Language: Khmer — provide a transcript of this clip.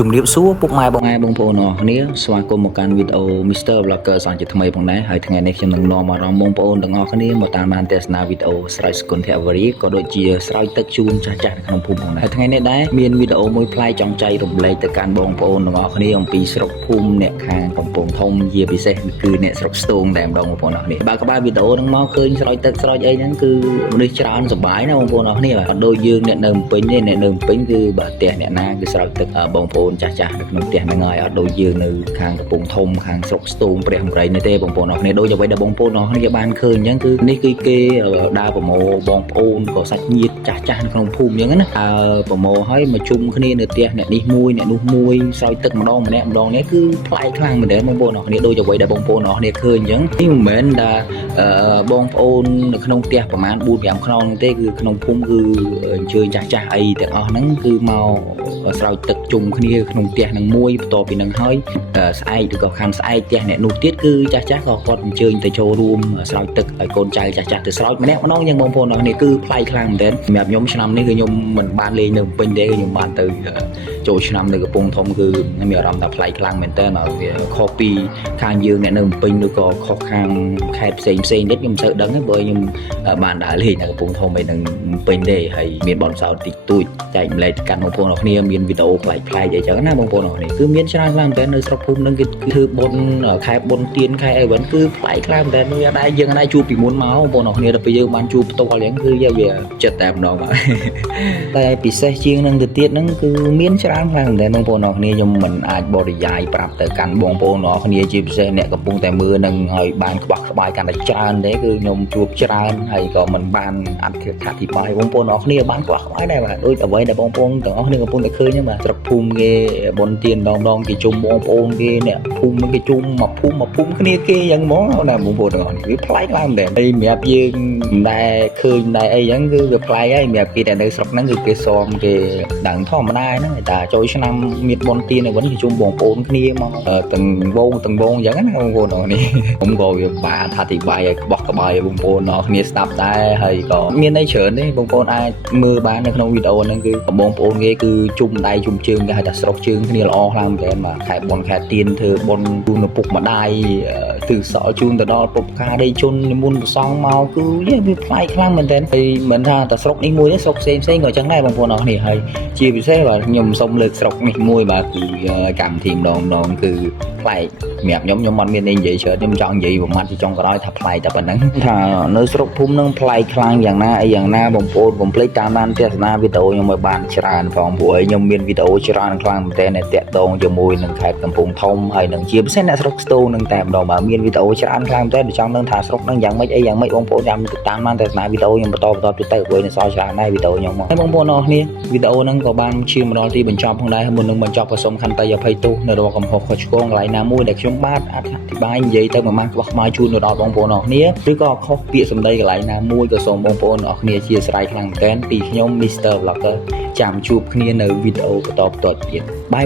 ជំរាបសួរពុកម៉ែបងប្អូនអរគ្នាស្វាគមន៍មកកាន់វីដេអូ Mr. Vlogger សាជាថ្មីផងដែរហើយថ្ងៃនេះខ្ញុំនឹងនាំអារម្មណ៍បងប្អូនទាំងអស់គ្នាមកតាមដានទស្សនាវីដេអូស្រោចស្គុនភវរីក៏ដូចជាស្រោចទឹកជូនចាស់ៗនៅក្នុងភូមិផងដែរហើយថ្ងៃនេះដែរមានវីដេអូមួយប្លែកចង់ចែករំលែកទៅកាន់បងប្អូនទាំងអស់គ្នាអំពីស្រុកភូមិអ្នកខាងកំពង់ធំជាពិសេសគឺអ្នកស្រុកស្ទូងតែម្ដងបងប្អូនអរគ្នាបើក្បាលវីដេអូហ្នឹងមកឃើញស្រោចទឹកស្រោចអីហ្នឹងគឺមនុស្សច្រើនសប្បាយណាបងប្អូនអរគ្នាបាទអត់ដូចយើងអ្នកនៅភ្នំពេញទេអ្នកនៅភ្នំពេញគឺបើផ្ទះអ្នកណាគឺស្រោចទឹកបងប្អូនចាស់ៗនៅក្នុងផ្ទះហ្នឹងហើយអត់ដូចយើងនៅខាងកំពង់ធំខាងស្រុកស្ទូងព្រះអង្គរីនេះទេបងប្អូនអរគ្នាដូចអ្វីដែលបងប្អូនអរគ្នាបានឃើញអញ្ចឹងគឺនេះគឺគេដើរប្រមូលបងប្អូនក៏សាច់ញាតិចាស់ៗនៅក្នុងភូមិអញ្ចឹងណាប្រមូលហើយមកជុំគ្នានៅផ្ទះអ្នកនេះមួយអ្នកនោះមួយស្រោចទឹកម្ដងម្នាក់នេះគឺប្លែកខ្លាំងមែនទេបងប្អូនអរគ្នាដូចអ្វីដែលបងប្អូនអរគ្នាឃើញអញ្ចឹងនេះមិនមែនថាបងប្អូននៅក្នុងផ្ទះប្រហែល 4-5 ខ្នងទេគឺក្នុងភូមិគឺអញ្ជើញចាស់ៗអីទាំងអស់ហ្នឹងគឺមកស្រោចទឹកជុំគ្នាក្នុងផ្ទះនឹងមួយបន្ទាប់ពីនឹងហើយស្អែកឬក៏ខាងស្អែកផ្ទះអ្នកនោះទៀតគឺចាស់ៗក៏គាត់អញ្ជើញទៅចូលរួមស្រោចទឹកឲ្យកូនចៅចាស់ៗទៅស្រោចម្នាក់ម្ដងយ៉ាងបងប្អូនអរគ្នាគឺប្លែកខ្លាំងមែនទែនសម្រាប់ខ្ញុំឆ្នាំនេះគឺខ្ញុំមិនបានលេងនៅពេញទេខ្ញុំបានទៅចូលឆ្នាំនៅកំពង់ធំគឺខ្ញុំមានអារម្មណ៍ថាប្លែកខ្លាំងមែនទែនវាខុសពីខាងយើងអ្នកនៅពេញឬក៏ខុសខាងខេត្តផ្សេងទៀតខ្ញុំមិនសូវដឹងទេព្រោះខ្ញុំបានដើរលេងនៅកំពង់ធំឯនឹងពេញទេហើយមានបនសោតតិចតួចចែកម្លែកកាន់បងប្អូនអរគ្នាមានវីដេអូប្លែកអីចឹងណាបងប្អូនអរគ្នាគឺមានច្រើនខ្លាំងមែនទែននៅស្រុកភូមិនឹងគឺធ្វើបុណ្យខែបុណ្យទានខែអីវិញគឺប្លែកខ្លាំងមែនទែនយើងអាចជួបពីមុនមកបងប្អូនអរគ្នាដល់ពេលយើងបានជួបផ្ទាល់អញ្ចឹងគឺយើងវាចិត្តតែម្ដងបាទតែពិសេសជាងនឹងទៅទៀតហ្នឹងគឺមានច្រើនខ្លាំងមែនទែនបងប្អូនអរគ្នាខ្ញុំមិនអាចបរិយាយប្រាប់ទៅកាន់បងប្អូនអរគ្នាជាពិសេសអ្នកកំពុងតែមើលនឹងហើយបានក្បោះក្បាយកាន់តែច្រើនទេគឺខ្ញុំជួបច្រើនហើយក៏មិនបានអធិប្បាយបងប្អូនអរគ្នាបានក្បោះក្បាយដែរបាទដូចអ្វីដែលបងប្អូនទាំងអស់គ្នាកំពុងតែឃើញហ្នឹងបាទស្រុកភូមិគេបុណ្យទានម្ដងគេជុំបងប្អូនគេអ្នកភូមិគេជុំមកភូមិគ្នាគេយ៉ាងហ្មងណាបងប្អូនទាំងអស់គ្នាវាប្លែកឡើងមែនហើយសម្រាប់យើងមិនដែលឃើញដែរអីចឹងគឺវាប្លែកហើយសម្រាប់គេដែលនៅស្រុកហ្នឹងគឺគេសមគេដឹងធម្មតាហ្នឹងតែចូលឆ្នាំមានបុណ្យទានទៅវិញគេជុំបងប្អូនគ្នាមកទាំងវងចឹងណាបងប្អូនទាំងនេះខ្ញុំក៏វាបានអធិប្បាយឲ្យក្បោះក្បាយឲ្យបងប្អូនទាំងគ្នាស្ដាប់ដែរហើយក៏មានន័យច្រើនទេបងប្អូនអាចមើលបាននៅក្នុងវីដេអូហ្នឹងគឺបងប្អូនគេគឺជុំដៃជុំជើងគេហៅថាស្រុកជើងគ្នាល្អខ្លាំងមែនបាទខែបុណ្យខែទានធ្វើបុណ្យជូនឪពុកម្ដាយទិសសល់ជូនទៅដល់ពុកកាដីជន់និមន្តប្រសងមកគឺវាប្លែកខ្លាំងមែនទែនហើយមិនថាតែស្រុកនេះមួយទេស្រុកផ្សេងក៏ចឹងដែរបងប្អូនអរគ្នាហើយជាពិសេសបាទខ្ញុំសូមលើកស្រុកនេះមួយបាទគឺកម្មវិធីម្ដងគឺប្លែកសម្រាប់ខ្ញុំអត់មាននិយាយច្រើនខ្ញុំចង់និយាយប្រមាថជាចុងក្រោយថាប្លែកតែប៉ុណ្្នឹងថានៅស្រុកភូមិនឹងប្លែកខ្លាំងយ៉ាងណាអីយ៉ាងណាបងប្អូនកុំភ្លេចតាមដានទស្សនាវីដេអូខ្ញុំឲ្យបានច្រើនផងព្រោះខ្ញុំមានវីដេអូច្រើនខ្លាំងមែនទែនដែលតាក់ទងជាមួយនឹងខេត្តកំពង់ធំហើយនឹងជាពិសេសអ្នកស្រុកស្ទូងនឹងតែម្ដងបាទមានវីដេអូច្រើនខ្លាំងមែនទែនចង់ដឹងថាស្រុកនឹងយ៉ាងម៉េចអីយ៉ាងម៉េចបងប្អូនចាំតាមដានទស្សនាវីដេអូខ្ញុំបន្តទៅព្រោះនៅសល់ច្រើនដែរវីដេអូខ្ញុំមកហើយបងប្អូនអរគ្នាវីដេអូហ្នឹងក៏បានឈានមកដល់ទីបញ្ចប់ផងដែរមុននឹងបញ្ចប់ក៏សូមខន្តីអភ័យទោសនៅរាល់កំហុសខុសឆ្គងកន្លែងណាមួយដែលខ្ញុំបាទអធិប្បាយនិយាយទៅមួយម៉ាស់ក្បោះក្បាយជូនទៅដល់បងប្អូនអរគ្នាឬក៏ខុសពាក្យសម្ដីកន្លែងណាមួយក៏សូមបងប្អូនអរគ្នាអធិស្ឋានខ្លាំងមែនទែនពីខ្ញុំ Mr. Vlogger ចាំជួបគ្នានៅវីដេអូបន្តទៀតបាយ